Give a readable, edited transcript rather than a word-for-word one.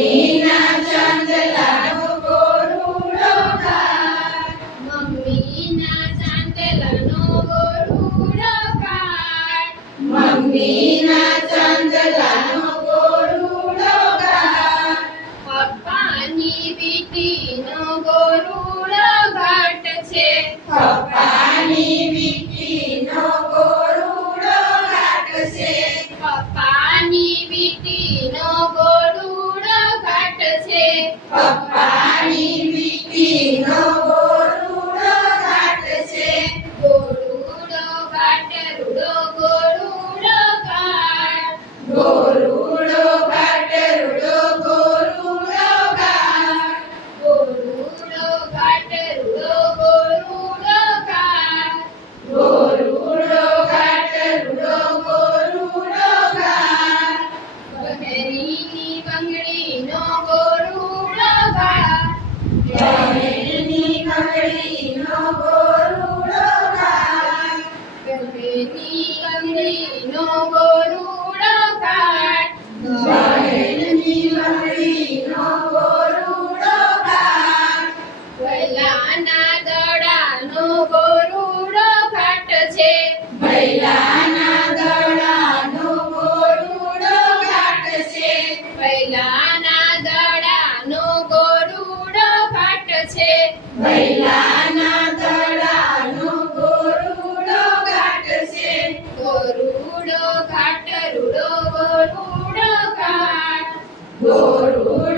મમ્મીના ચાંદલાનો ગોરુડો ઘાટ. મમ્મીના ચાંદલાનો ગોરુડો ઘાટ. મમ્મીના ચાંદલાનો ગોરુડો ઘાટ. પપ્પાની વીટીનો ગોરુડો ઘાટ છે. પપ્પાની વીટીનો ગોરુડો ઘાટ છે. પપ્પાની વીટીનો ગોરુડો ઘાટ છે. પપ્પાની વીટીનો ગોરુડો ઘાટ છે. ગોરુડો ઘાટ રૂડો ગોરુડો ઘાટ. ગોરુડો ઘાટ રૂડો ગોરુડો ઘાટ. ગોરુડો ઘાટ રૂડો ગોરુડો ઘાટ. ગોરુડો ઘાટ રૂડો ગોરુડો ઘાટ. બહેરીની બંગડીનો ગોરુડો ઘાટ. બહેનની બંગડીનો ગોરુડો ઘાટ. બહેરની બંગડીનો ગોરુડો ઘાટ. બહેનની બંગડીનો ગોરુડો ઘાટ. ભૈલાના દડાનો ગોરુડો ઘાટ છે. ભૈલાના દડાનો ગોરુડો ઘાટ છે. ભૈલાના દડાનો ગોરુડો ઘાટ છે. ભૈલાના દડાનો ગોરુડો ઘાટ છે. ગોરુડો ઘાટ રૂડો ગોરુડો ઘાટ. ગોરુડો